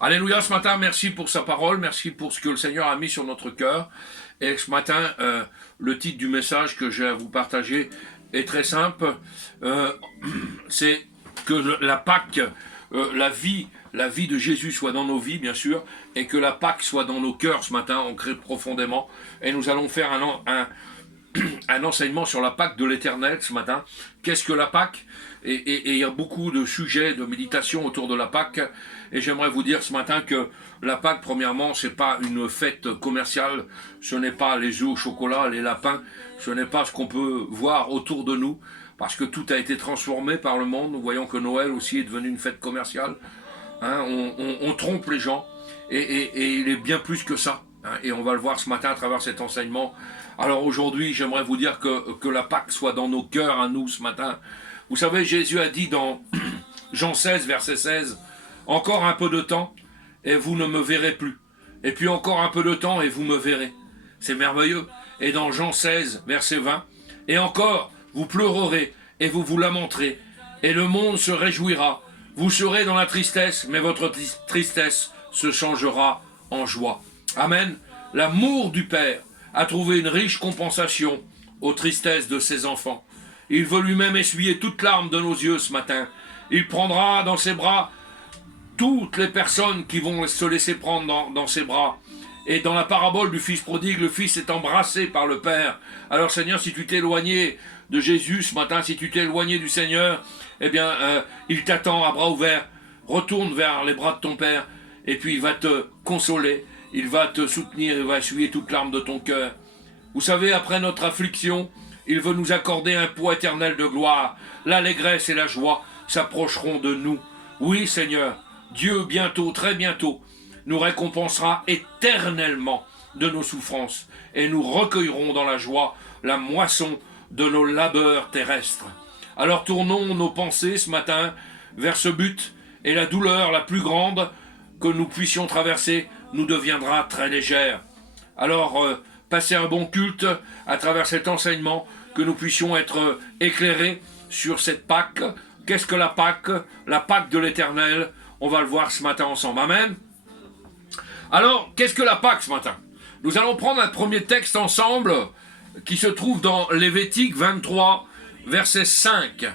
Alléluia, ce matin, merci pour sa parole, merci pour ce que le Seigneur a mis sur notre cœur. Et ce matin, le titre du message que j'ai à vous partager est très simple. C'est que la Pâque, la vie de Jésus soit dans nos vies, bien sûr, et que la Pâque soit dans nos cœurs ce matin, ancrée profondément. Et nous allons faire un enseignement sur la Pâque de l'Éternel ce matin. Qu'est-ce que la Pâque ? Et il y a beaucoup de sujets de méditation autour de la Pâque. Et j'aimerais vous dire ce matin que la Pâque, premièrement, c'est pas une fête commerciale. Ce n'est pas les œufs au chocolat, les lapins. Ce n'est pas ce qu'on peut voir autour de nous. Parce que tout a été transformé par le monde. Nous voyons que Noël aussi est devenu une fête commerciale. Hein, on trompe les gens. Et il est bien plus que ça. Hein, et on va le voir ce matin à travers cet enseignement. Alors aujourd'hui, j'aimerais vous dire que la Pâque soit dans nos cœurs à nous ce matin. Vous savez, Jésus a dit dans Jean 16, verset 16, « Encore un peu de temps, et vous ne me verrez plus. Et puis encore un peu de temps, et vous me verrez. » C'est merveilleux. Et dans Jean 16, verset 20, « Et encore, vous pleurerez, et vous vous lamenterez, et le monde se réjouira. Vous serez dans la tristesse, mais votre tristesse se changera en joie. » Amen. L'amour du Père a trouvé une riche compensation aux tristesses de ses enfants. Il veut lui-même essuyer toute larme de nos yeux ce matin. Il prendra dans ses bras toutes les personnes qui vont se laisser prendre dans ses bras. Et dans la parabole du fils prodigue, le fils est embrassé par le Père. Alors Seigneur, si tu t'es éloigné de Jésus ce matin, si tu t'es éloigné du Seigneur, eh bien, il t'attend à bras ouverts. Retourne vers les bras de ton Père et puis il va te consoler, il va te soutenir, il va essuyer toute larme de ton cœur. Vous savez, après notre affliction, il veut nous accorder un poids éternel de gloire. L'allégresse et la joie s'approcheront de nous. Oui, Seigneur, Dieu, bientôt, très bientôt, nous récompensera éternellement de nos souffrances et nous recueillerons dans la joie la moisson de nos labeurs terrestres. Alors tournons nos pensées ce matin vers ce but et la douleur la plus grande que nous puissions traverser nous deviendra très légère. Alors, passez un bon culte à travers cet enseignement, que nous puissions être éclairés sur cette Pâque. Qu'est-ce que la Pâque ? La Pâque de l'Éternel. On va le voir ce matin ensemble. Amen. Alors, qu'est-ce que la Pâque ce matin ? Nous allons prendre un premier texte ensemble qui se trouve dans Lévitique 23, verset 5.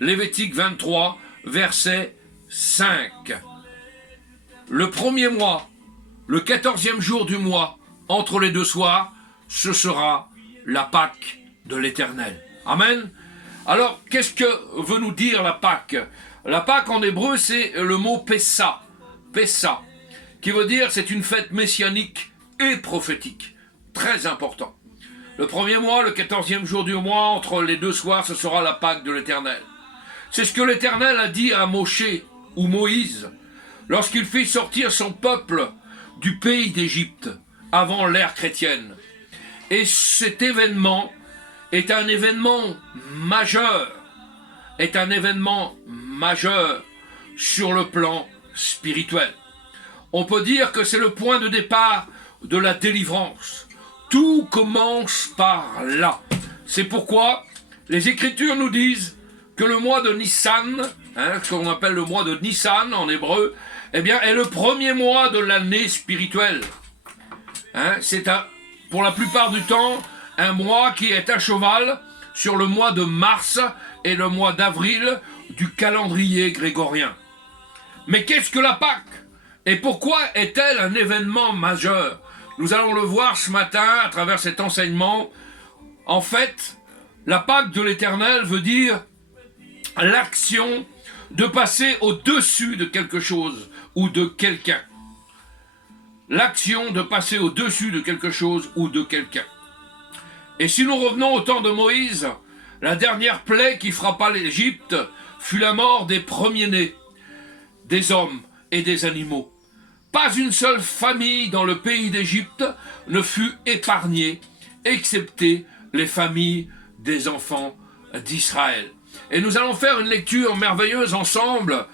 Lévitique 23, verset 5. Le premier mois, le 14e jour du mois, entre les deux soirs, ce sera la Pâque de l'Éternel. Amen. Alors, qu'est-ce que veut nous dire la Pâque ? La Pâque en hébreu, c'est le mot Pessa. Pessa, qui veut dire c'est une fête messianique et prophétique. Très important. Le premier mois, le 14e jour du mois, entre les deux soirs, ce sera la Pâque de l'Éternel. C'est ce que l'Éternel a dit à Moshe ou Moïse lorsqu'il fit sortir son peuple du pays d'Égypte avant l'ère chrétienne. Et cet événement est un événement majeur, sur le plan spirituel. On peut dire que c'est le point de départ de la délivrance. Tout commence par là. C'est pourquoi les Écritures nous disent que le mois de Nissan, ce qu'on appelle le mois de Nissan en hébreu, eh bien, est le premier mois de l'année spirituelle. C'est pour la plupart du temps un mois qui est à cheval sur le mois de mars et le mois d'avril du calendrier grégorien. Mais qu'est-ce que la Pâque ? Et pourquoi est-elle un événement majeur ? Nous allons le voir ce matin à travers cet enseignement. En fait, la Pâque de l'Éternel veut dire l'action de passer au-dessus de quelque chose ou de quelqu'un. L'action de passer au-dessus de quelque chose ou de quelqu'un. Et si nous revenons au temps de Moïse, la dernière plaie qui frappa l'Égypte fut la mort des premiers-nés, des hommes et des animaux. Pas une seule famille dans le pays d'Égypte ne fut épargnée, excepté les familles des enfants d'Israël. Et nous allons faire une lecture merveilleuse ensemble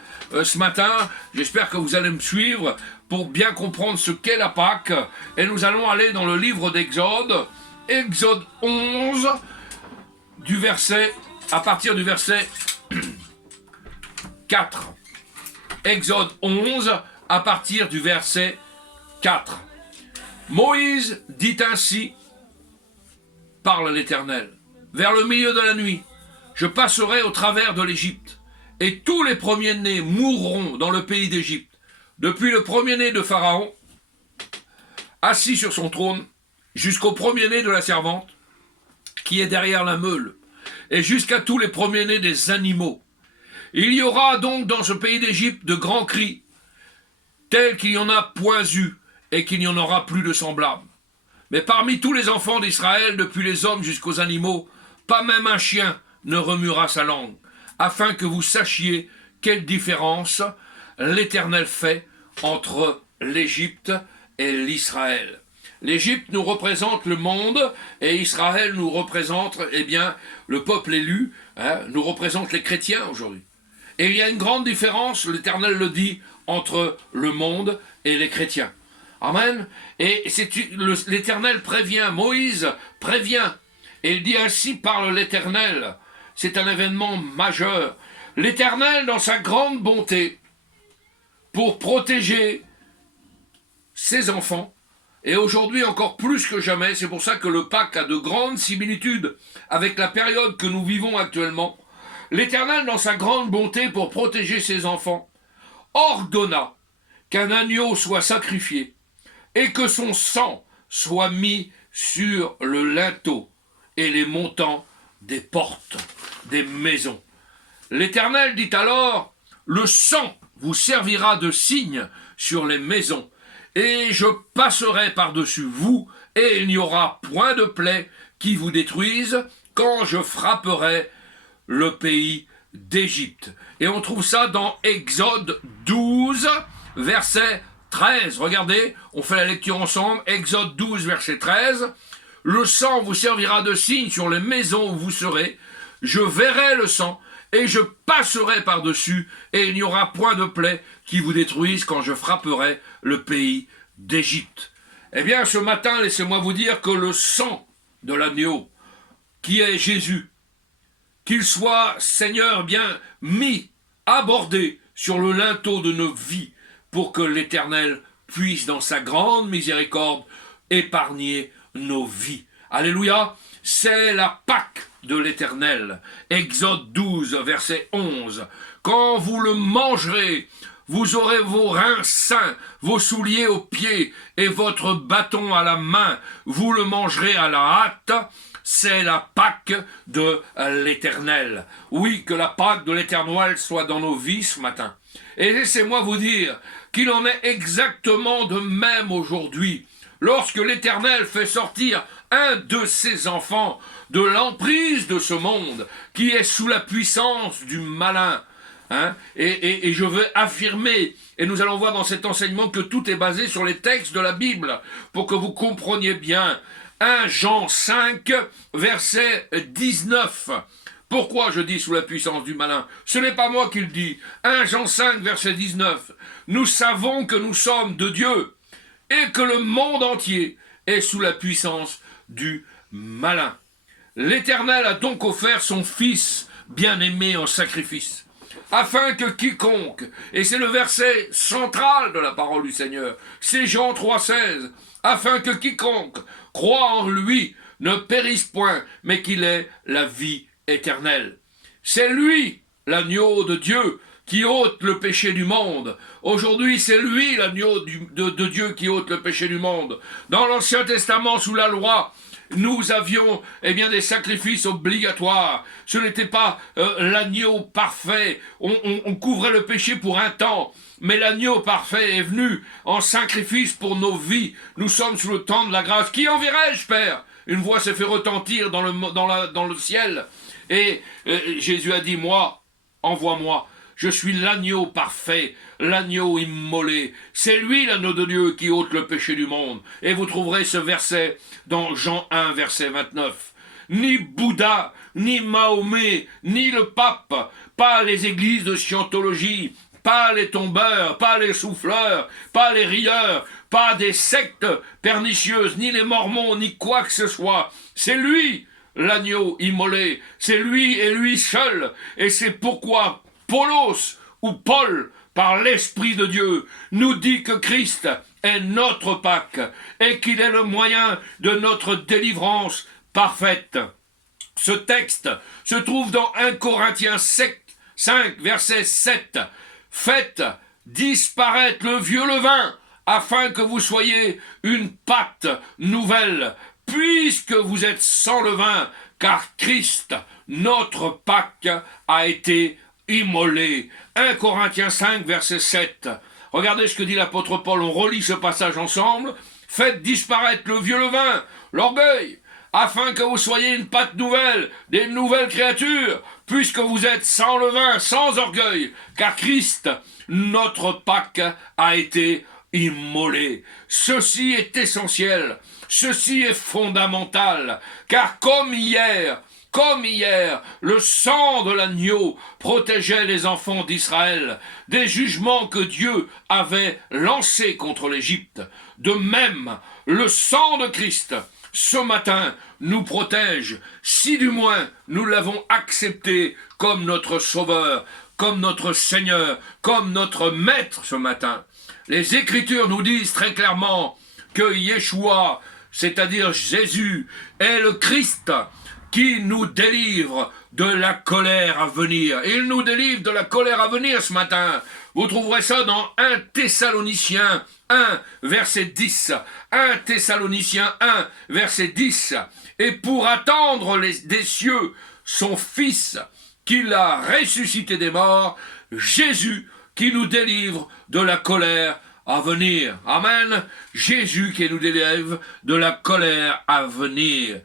ce matin. J'espère que vous allez me suivre pour bien comprendre ce qu'est la Pâque. Et nous allons aller dans le livre d'Exode, Exode 11, à partir du verset 4. Exode 11, à partir du verset 4. Moïse dit ainsi, parle l'Éternel, vers le milieu de la nuit, je passerai au travers de l'Égypte, et tous les premiers-nés mourront dans le pays d'Égypte, depuis le premier-né de Pharaon, assis sur son trône, jusqu'au premier-né de la servante, qui est derrière la meule, et jusqu'à tous les premiers-nés des animaux. Il y aura donc dans ce pays d'Égypte de grands cris, tels qu'il n'y en a point eu, et qu'il n'y en aura plus de semblables. Mais parmi tous les enfants d'Israël, depuis les hommes jusqu'aux animaux, pas même un chien ne remuera sa langue, afin que vous sachiez quelle différence l'Éternel fait entre l'Égypte et l'Israël. L'Égypte nous représente le monde, et Israël nous représente, eh bien, le peuple élu, nous représente les chrétiens aujourd'hui. Et il y a une grande différence, l'Éternel le dit, entre le monde et les chrétiens. Amen. Et l'Éternel prévient, Moïse prévient, et il dit ainsi parle l'Éternel. C'est un événement majeur. L'Éternel, dans sa grande bonté, pour protéger ses enfants, et aujourd'hui encore plus que jamais, c'est pour ça que le Pâques a de grandes similitudes avec la période que nous vivons actuellement. L'Éternel, dans sa grande bonté pour protéger ses enfants, ordonna qu'un agneau soit sacrifié et que son sang soit mis sur le linteau et les montants des portes des maisons. L'Éternel dit alors, le sang vous servira de signe sur les maisons, et je passerai par-dessus vous, et il n'y aura point de plaie qui vous détruise quand je frapperai le pays d'Égypte. Et on trouve ça dans Exode 12, verset 13. Regardez, on fait la lecture ensemble. Exode 12, verset 13. Le sang vous servira de signe sur les maisons où vous serez. Je verrai le sang et je passerai par-dessus, et il n'y aura point de plaie qui vous détruise quand je frapperai le pays d'Égypte. Eh bien, ce matin, laissez-moi vous dire que le sang de l'agneau, qui est Jésus, qu'il soit, Seigneur, bien mis, abordé sur le linteau de nos vies, pour que l'Éternel puisse, dans sa grande miséricorde, épargner nos vies. Alléluia, c'est la Pâque de l'Éternel. Exode 12, verset 11. Quand vous le mangerez, vous aurez vos reins sains, vos souliers aux pieds et votre bâton à la main. Vous le mangerez à la hâte. C'est la Pâque de l'Éternel. Oui, que la Pâque de l'Éternel soit dans nos vies ce matin. Et laissez-moi vous dire qu'il en est exactement de même aujourd'hui. Lorsque l'Éternel fait sortir un de ses enfants de l'emprise de ce monde, qui est sous la puissance du malin, et je veux affirmer, et nous allons voir dans cet enseignement que tout est basé sur les textes de la Bible, pour que vous compreniez bien. 1 Jean 5, verset 19. Pourquoi je dis sous la puissance du malin? Ce n'est pas moi qui le dis. 1 Jean 5, verset 19. Nous savons que nous sommes de Dieu et que le monde entier est sous la puissance du malin. L'Éternel a donc offert son Fils bien-aimé en sacrifice, afin que quiconque, et c'est le verset central de la parole du Seigneur, c'est Jean 3,16, afin que quiconque croit en lui ne périsse point, mais qu'il ait la vie éternelle. C'est lui, l'agneau de Dieu, qui ôte le péché du monde. Aujourd'hui, c'est lui, l'agneau de Dieu, qui ôte le péché du monde. Dans l'Ancien Testament, sous la loi, nous avions des sacrifices obligatoires. Ce n'était pas l'agneau parfait. On couvrait le péché pour un temps. Mais l'agneau parfait est venu en sacrifice pour nos vies. Nous sommes sous le temps de la grâce. Qui enverrai-je, Père? Une voix s'est fait retentir dans le ciel. Et Jésus a dit, moi, envoie-moi. Je suis l'agneau parfait, l'agneau immolé. C'est lui, l'agneau de Dieu, qui ôte le péché du monde. Et vous trouverez ce verset dans Jean 1, verset 29. Ni Bouddha, ni Mahomet, ni le pape, pas les églises de scientologie, pas les tombeurs, pas les souffleurs, pas les rieurs, pas des sectes pernicieuses, ni les mormons, ni quoi que ce soit. C'est lui, l'agneau immolé. C'est lui et lui seul. Et c'est pourquoi Paulos ou Paul par l'Esprit de Dieu, nous dit que Christ est notre Pâque et qu'il est le moyen de notre délivrance parfaite. Ce texte se trouve dans 1 Corinthiens 5, verset 7. Faites disparaître le vieux levain, afin que vous soyez une pâte nouvelle, puisque vous êtes sans levain, car Christ, notre Pâque, a été immolé. 1 Corinthiens 5, verset 7. Regardez ce que dit l'apôtre Paul, on relit ce passage ensemble. Faites disparaître le vieux levain, l'orgueil, afin que vous soyez une pâte nouvelle, des nouvelles créatures, puisque vous êtes sans levain, sans orgueil, car Christ, notre Pâque, a été immolé. Ceci est essentiel, ceci est fondamental, car comme hier, le sang de l'agneau protégeait les enfants d'Israël des jugements que Dieu avait lancés contre l'Égypte, de même, le sang de Christ, ce matin, nous protège, si du moins nous l'avons accepté comme notre Sauveur, comme notre Seigneur, comme notre Maître ce matin. Les Écritures nous disent très clairement que Yeshua, c'est-à-dire Jésus, est le Christ qui nous délivre de la colère à venir. Il nous délivre de la colère à venir ce matin. Vous trouverez ça dans 1 Thessaloniciens 1, verset 10. 1 Thessaloniciens 1, verset 10. Et pour attendre des cieux son Fils, qu'il a ressuscité des morts, Jésus qui nous délivre de la colère à venir. Amen. Jésus qui nous délivre de la colère à venir.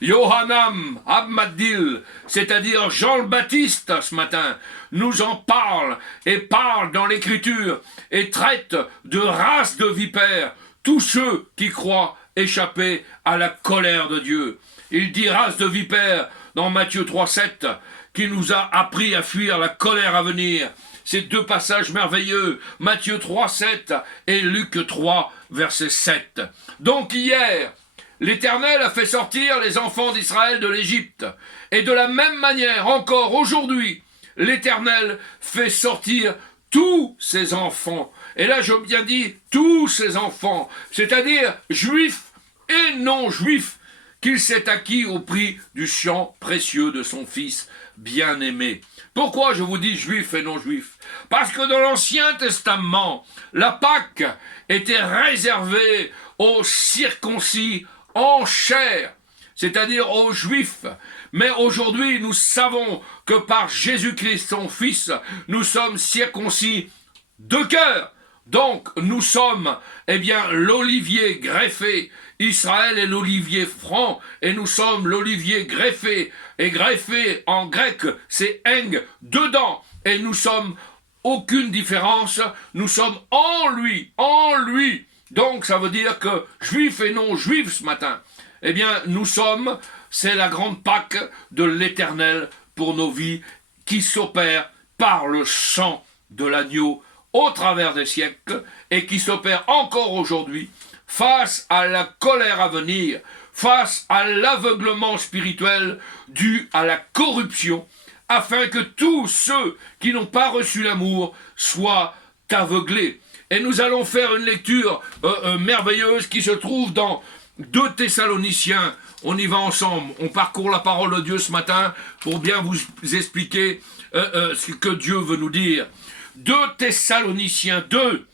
Yohanam Abmadil, c'est-à-dire Jean le Baptiste ce matin, nous en parle et parle dans l'Écriture et traite de race de vipères, tous ceux qui croient échapper à la colère de Dieu. Il dit race de vipères dans Matthieu 3,7, qui nous a appris à fuir la colère à venir. Ces deux passages merveilleux, Matthieu 3,7 et Luc 3, verset 7. Donc hier, l'Éternel a fait sortir les enfants d'Israël de l'Égypte. Et de la même manière, encore aujourd'hui, l'Éternel fait sortir tous ses enfants. Et là, je bien dis tous ses enfants, c'est-à-dire juifs et non juifs, qu'il s'est acquis au prix du sang précieux de son Fils bien-aimé. Pourquoi je vous dis juifs et non juifs? Parce que dans l'Ancien Testament, la Pâque était réservée aux circoncis en chair, c'est-à-dire aux Juifs. Mais aujourd'hui, nous savons que par Jésus-Christ, son Fils, nous sommes circoncis de cœur. Donc, nous sommes, l'olivier greffé. Israël est l'olivier franc, et nous sommes l'olivier greffé. Et greffé, en grec, c'est eng, dedans. Et nous sommes aucune différence. Nous sommes en lui, en lui. Donc, ça veut dire que juifs et non-juifs ce matin, nous sommes, c'est la grande Pâque de l'Éternel pour nos vies qui s'opère par le sang de l'agneau au travers des siècles et qui s'opère encore aujourd'hui face à la colère à venir, face à l'aveuglement spirituel dû à la corruption, afin que tous ceux qui n'ont pas reçu l'amour soient aveuglés. Et nous allons faire une lecture merveilleuse qui se trouve dans 2 Thessaloniciens. On y va ensemble. On parcourt la parole de Dieu ce matin pour bien vous expliquer ce que Dieu veut nous dire. 2 Thessaloniciens 2,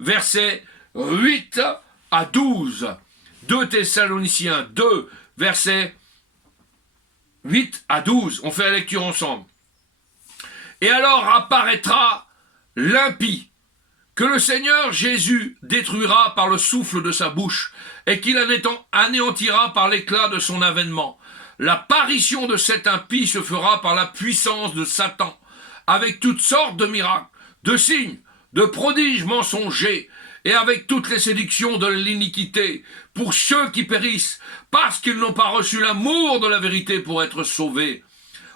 versets 8 à 12. 2 Thessaloniciens 2, versets 8 à 12. On fait la lecture ensemble. Et alors apparaîtra l'impie, que le Seigneur Jésus détruira par le souffle de sa bouche, et qu'il anéantira par l'éclat de son avènement. L'apparition de cet impie se fera par la puissance de Satan, avec toutes sortes de miracles, de signes, de prodiges mensongers, et avec toutes les séductions de l'iniquité, pour ceux qui périssent, parce qu'ils n'ont pas reçu l'amour de la vérité pour être sauvés.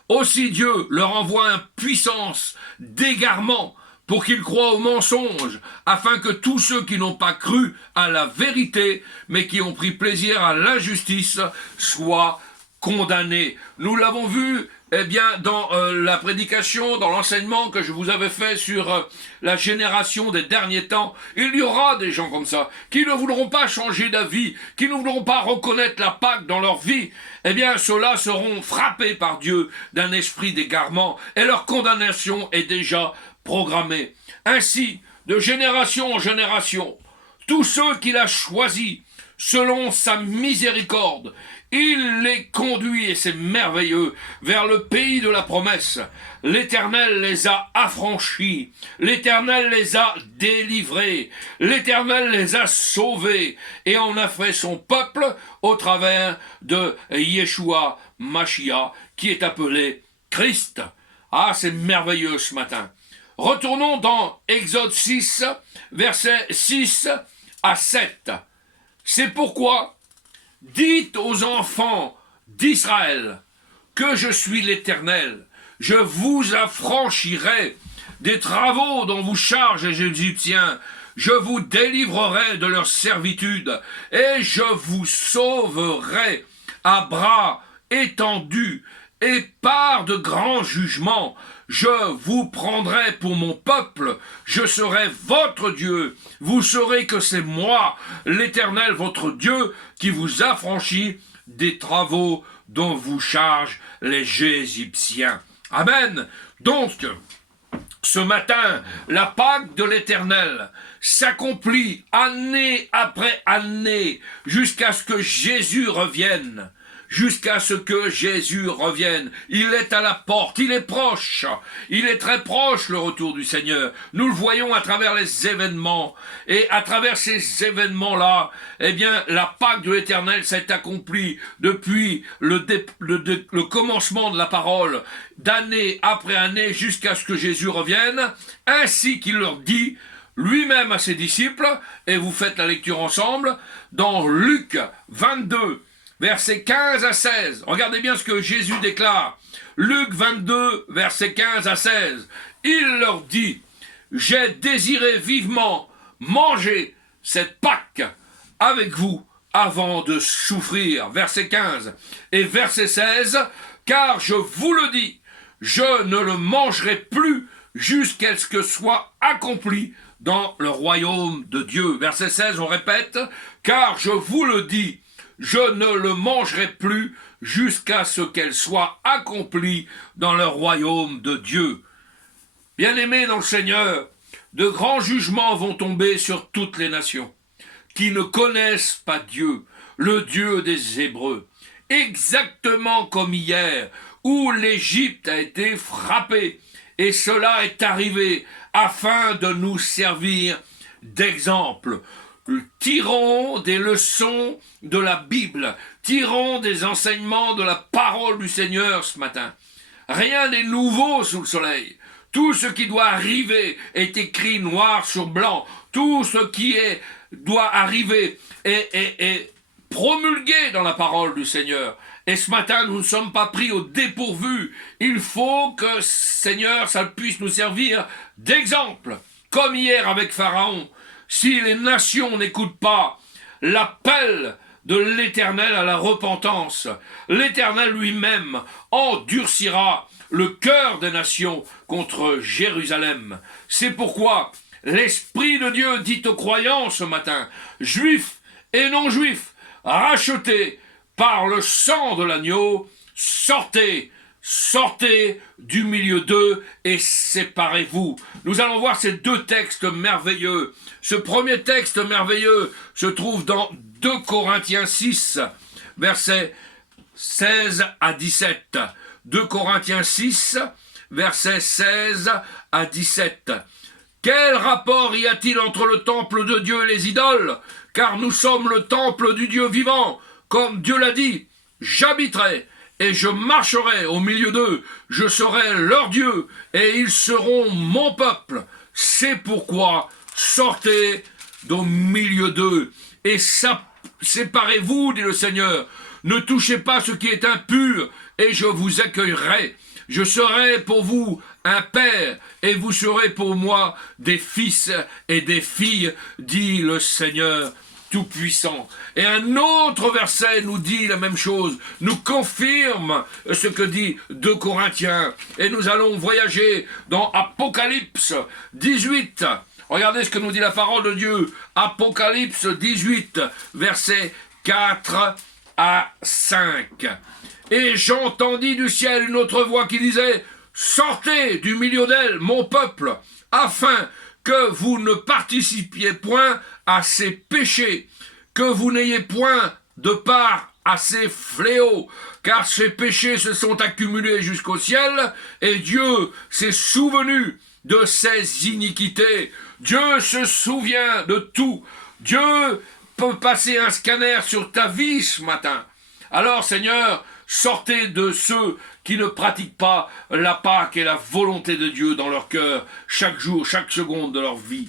Aussi Dieu leur envoie une puissance d'égarement, pour qu'ils croient au mensonge, afin que tous ceux qui n'ont pas cru à la vérité, mais qui ont pris plaisir à l'injustice, soient condamnés. Nous l'avons vu eh bien, dans la prédication, dans l'enseignement que je vous avais fait sur la génération des derniers temps, il y aura des gens comme ça, qui ne voudront pas changer d'avis, qui ne voudront pas reconnaître la Pâque dans leur vie. Eh bien, ceux-là seront frappés par Dieu d'un esprit d'égarement, et leur condamnation est déjà programmée. Ainsi, de génération en génération, tous ceux qu'il a choisis, selon sa miséricorde, il les conduit, et c'est merveilleux, vers le pays de la promesse. L'Éternel les a affranchis, l'Éternel les a délivrés, l'Éternel les a sauvés, et en a fait son peuple au travers de Yeshua Mashiach, qui est appelé Christ. Ah, c'est merveilleux ce matin. Retournons dans Exode 6, versets 6 à 7. C'est pourquoi dites aux enfants d'Israël que je suis l'Éternel. Je vous affranchirai des travaux dont vous chargent les Égyptiens. Je vous délivrerai de leur servitude et je vous sauverai à bras étendus et par de grands jugements. Je vous prendrai pour mon peuple, je serai votre Dieu. Vous saurez que c'est moi, l'Éternel, votre Dieu, qui vous affranchit des travaux dont vous chargent les Égyptiens. Amen. Donc, ce matin, la Pâque de l'Éternel s'accomplit année après année jusqu'à ce que Jésus revienne. Jusqu'à ce que Jésus revienne. Il est à la porte, il est proche. Il est très proche, le retour du Seigneur. Nous le voyons à travers les événements. Et à travers ces événements-là, eh bien, la Pâque de l'Éternel s'est accomplie depuis le commencement de la parole, d'année après année, jusqu'à ce que Jésus revienne, ainsi qu'il leur dit lui-même à ses disciples, et vous faites la lecture ensemble, dans Luc 22, versets 15 à 16. Regardez bien ce que Jésus déclare. Luc 22, versets 15 à 16. Il leur dit, « J'ai désiré vivement manger cette Pâque avec vous avant de souffrir. » Verset 15. Et verset 16, « Car je vous le dis, je ne le mangerai plus jusqu'à ce que soit accompli dans le royaume de Dieu. » Verset 16, on répète, « Car je vous le dis, je ne le mangerai plus jusqu'à ce qu'elle soit accomplie dans le royaume de Dieu. » Bien-aimés dans le Seigneur, de grands jugements vont tomber sur toutes les nations qui ne connaissent pas Dieu, le Dieu des Hébreux. Exactement comme hier, où l'Égypte a été frappée, et cela est arrivé afin de nous servir d'exemple. Tirons des leçons de la Bible, tirons des enseignements de la parole du Seigneur ce matin. Rien n'est nouveau sous le soleil. Tout ce qui doit arriver est écrit noir sur blanc. Tout ce qui doit arriver est promulgué dans la parole du Seigneur. Et ce matin, nous ne sommes pas pris au dépourvu. Il faut que, Seigneur, ça puisse nous servir d'exemple. Comme hier avec Pharaon. Si les nations n'écoutent pas l'appel de l'Éternel à la repentance, l'Éternel lui-même endurcira le cœur des nations contre Jérusalem. C'est pourquoi l'Esprit de Dieu dit aux croyants ce matin, juifs et non-juifs, rachetés par le sang de l'agneau, sortez, sortez du milieu d'eux et séparez-vous. Nous allons voir ces deux textes merveilleux. Ce premier texte merveilleux se trouve dans 2 Corinthiens 6, versets 16 à 17. 2 Corinthiens 6, versets 16 à 17. Quel rapport y a-t-il entre le temple de Dieu et les idoles? Car nous sommes le temple du Dieu vivant. Comme Dieu l'a dit, j'habiterai et je marcherai au milieu d'eux, je serai leur Dieu, et ils seront mon peuple. C'est pourquoi sortez au milieu d'eux, et séparez-vous, dit le Seigneur. Ne touchez pas ce qui est impur, et je vous accueillerai. Je serai pour vous un père, et vous serez pour moi des fils et des filles, dit le Seigneur tout-puissant. Et un autre verset nous dit la même chose, nous confirme ce que dit 2 Corinthiens. Et nous allons voyager dans Apocalypse 18. Regardez ce que nous dit la parole de Dieu. Apocalypse 18, versets 4 à 5. Et j'entendis du ciel une autre voix qui disait, « Sortez du milieu d'elle, mon peuple, afin que vous ne participiez point à ses péchés, que vous n'ayez point de part à ses fléaux, car ses péchés se sont accumulés jusqu'au ciel, et Dieu s'est souvenu de ses iniquités. » Dieu se souvient de tout. Dieu peut passer un scanner sur ta vie ce matin. Alors, Seigneur, sortez de ceux qui ne pratiquent pas la Pâque et la volonté de Dieu dans leur cœur, chaque jour, chaque seconde de leur vie.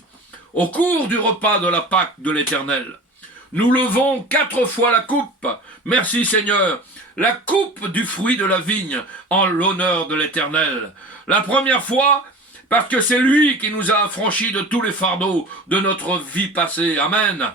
Au cours du repas de la Pâque de l'Éternel, nous levons 4 fois la coupe. Merci Seigneur. La coupe du fruit de la vigne en l'honneur de l'Éternel. La première fois, parce que c'est lui qui nous a affranchis de tous les fardeaux de notre vie passée. Amen.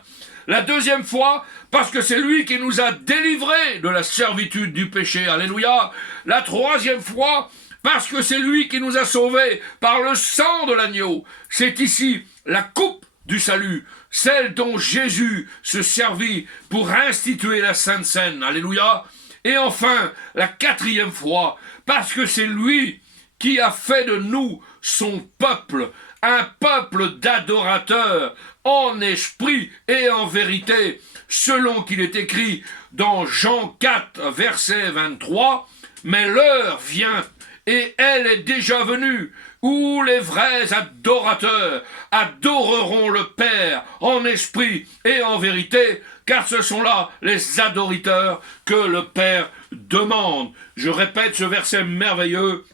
La deuxième fois, parce que c'est lui qui nous a délivrés de la servitude du péché. Alléluia. La troisième fois, parce que c'est lui qui nous a sauvés par le sang de l'agneau. C'est ici la coupe du salut, celle dont Jésus se servit pour instituer la Sainte Seine. Alléluia. Et enfin, la 4e fois, parce que c'est lui qui a fait de nous son peuple, un peuple d'adorateurs, en esprit et en vérité, selon qu'il est écrit dans Jean 4, verset 23, « Mais l'heure vient, et elle est déjà venue, où les vrais adorateurs adoreront le Père en esprit et en vérité, car ce sont là les adorateurs que le Père demande. » Je répète ce verset merveilleux.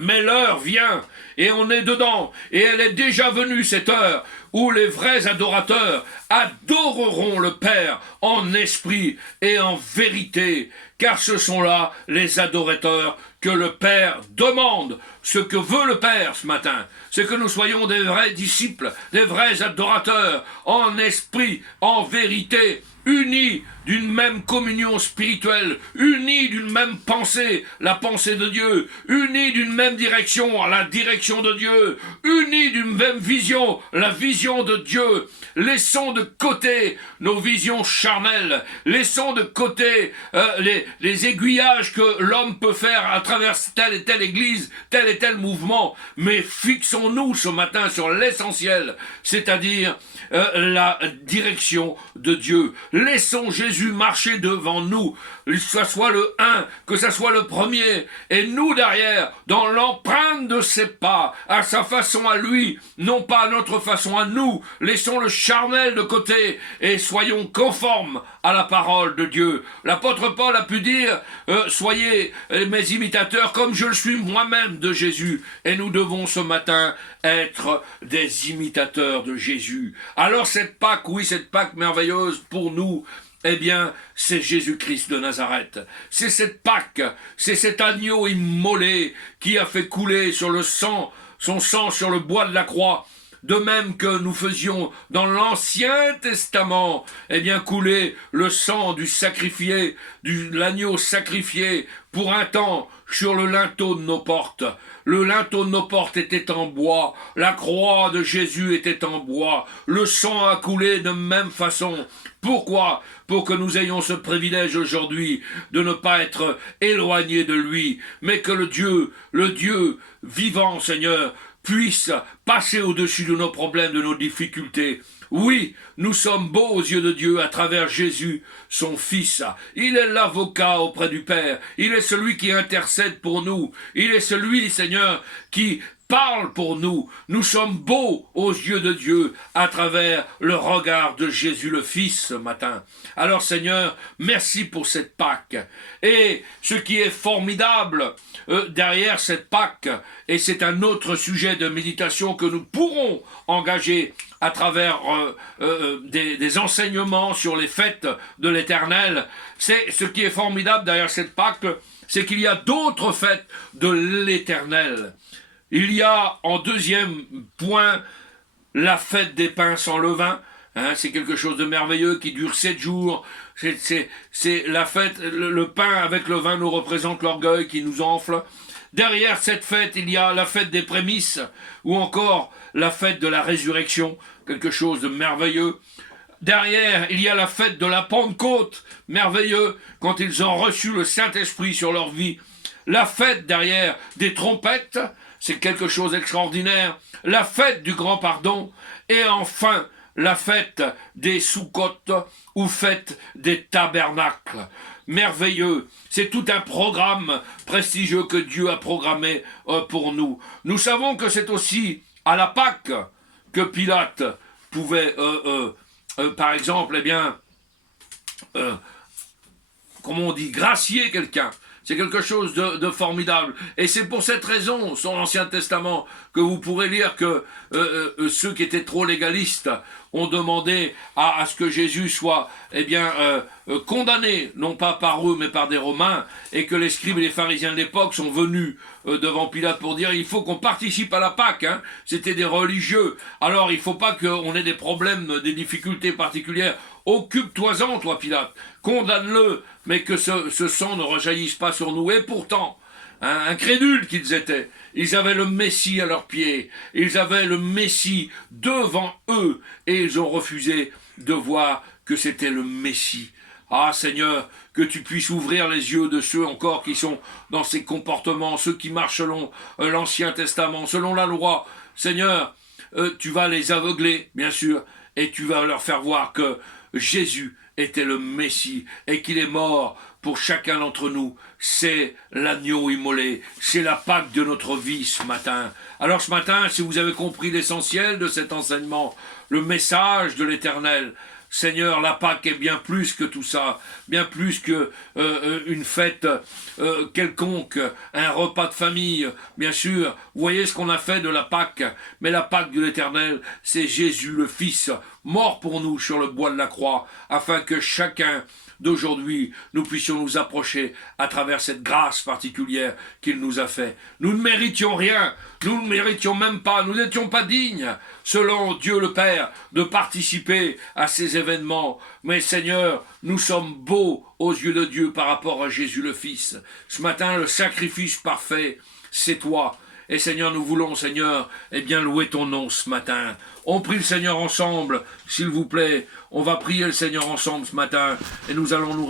Mais l'heure vient, et on est dedans, et elle est déjà venue cette heure, où les vrais adorateurs adoreront le Père en esprit et en vérité, car ce sont là les adorateurs que le Père demande. Ce que veut le Père ce matin, c'est que nous soyons des vrais disciples, des vrais adorateurs, en esprit, en vérité, unis d'une même communion spirituelle, unis d'une même pensée, la pensée de Dieu, unis d'une même direction, la direction de Dieu, unis d'une même vision, la vision de Dieu. Laissons de côté nos visions charnelles, laissons de côté les aiguillages que l'homme peut faire à travers telle et telle église, tel et tel mouvement, mais fixons-nous ce matin sur l'essentiel, c'est-à-dire la direction de Dieu. Laissons Jésus marcher devant nous, que ce soit le 1, que ce soit le premier, et nous derrière, dans l'empreinte de ses pas, à sa façon à lui, non pas à notre façon à nous. Laissons le charnel de côté et soyons conformes à la parole de Dieu. L'apôtre Paul a pu dire, soyez mes imitateurs comme je le suis moi-même de Jésus. Et nous devons ce matin être des imitateurs de Jésus. Alors cette Pâque, oui, cette Pâque merveilleuse pour nous, eh bien, c'est Jésus-Christ de Nazareth. C'est cette Pâque, c'est cet agneau immolé qui a fait couler sur le sang, son sang sur le bois de la croix. De même que nous faisions dans l'Ancien Testament, eh bien, couler le sang du sacrifié, de l'agneau sacrifié pour un temps sur le linteau de nos portes. Le linteau de nos portes était en bois, la croix de Jésus était en bois, le sang a coulé de même façon. Pourquoi ? Pour que nous ayons ce privilège aujourd'hui de ne pas être éloignés de lui, mais que le Dieu vivant, Seigneur, puisse passer au-dessus de nos problèmes, de nos difficultés. Oui, nous sommes beaux aux yeux de Dieu à travers Jésus, son Fils. Il est l'avocat auprès du Père. Il est celui qui intercède pour nous. Il est celui, Seigneur, qui parle pour nous. Nous sommes beaux aux yeux de Dieu à travers le regard de Jésus le Fils ce matin. Alors Seigneur, merci pour cette Pâque. Et ce qui est formidable derrière cette Pâque, et c'est un autre sujet de méditation que nous pourrons engager à travers des enseignements sur les fêtes de l'Éternel, c'est ce qui est formidable derrière cette Pâque, c'est qu'il y a d'autres fêtes de l'Éternel. Il y a en deuxième point la fête des pains sans levain, Hein, c'est quelque chose de merveilleux qui dure 7 jours. C'est la fête, le pain avec le vin nous représente l'orgueil qui nous enfle. Derrière cette fête, il y a la fête des prémices, ou encore la fête de la résurrection, quelque chose de merveilleux. Derrière, il y a la fête de la Pentecôte, merveilleux, quand ils ont reçu le Saint-Esprit sur leur vie. La fête derrière des trompettes, c'est quelque chose d'extraordinaire. La fête du grand pardon, et enfin, la fête des Soukotes, ou fête des tabernacles. Merveilleux, c'est tout un programme prestigieux que Dieu a programmé pour nous. Nous savons que c'est aussi à la Pâque que Pilate pouvait, par exemple, eh bien, comment on dit, gracier quelqu'un. C'est quelque chose de formidable. Et c'est pour cette raison, sur l'Ancien Testament, que vous pourrez lire que ceux qui étaient trop légalistes ont demandé à ce que Jésus soit condamné, non pas par eux, mais par des Romains, et que les scribes et les pharisiens de l'époque sont venus devant Pilate pour dire il faut qu'on participe à la Pâque. Hein. C'était des religieux. Alors il ne faut pas qu'on ait des problèmes, des difficultés particulières. Occupe-toi-en, toi Pilate, condamne-le, mais que ce sang ne rejaillisse pas sur nous. Et pourtant, incrédules qu'ils étaient, ils avaient le Messie à leurs pieds, ils avaient le Messie devant eux, et ils ont refusé de voir que c'était le Messie. Ah Seigneur, que tu puisses ouvrir les yeux de ceux encore qui sont dans ces comportements, ceux qui marchent selon l'Ancien Testament, selon la loi. Seigneur, tu vas les aveugler, bien sûr, et tu vas leur faire voir que Jésus était le Messie et qu'il est mort pour chacun d'entre nous. C'est l'agneau immolé, c'est la Pâque de notre vie ce matin. Alors ce matin, si vous avez compris l'essentiel de cet enseignement, le message de l'Éternel, Seigneur, la Pâque est bien plus que tout ça, bien plus que une fête quelconque, un repas de famille, bien sûr. Vous voyez ce qu'on a fait de la Pâque, mais la Pâque de l'Éternel, c'est Jésus le Fils, mort pour nous sur le bois de la croix, afin que chacun d'aujourd'hui, nous puissions nous approcher à travers cette grâce particulière qu'il nous a fait. Nous ne méritions rien, nous ne méritions même pas, nous n'étions pas dignes, selon Dieu le Père, de participer à ces événements. Mais Seigneur, nous sommes beaux aux yeux de Dieu par rapport à Jésus le Fils. Ce matin, le sacrifice parfait, c'est toi. Et Seigneur, nous voulons, Seigneur, louer ton nom ce matin. On prie le Seigneur ensemble, s'il vous plaît. On va prier le Seigneur ensemble ce matin et nous allons nous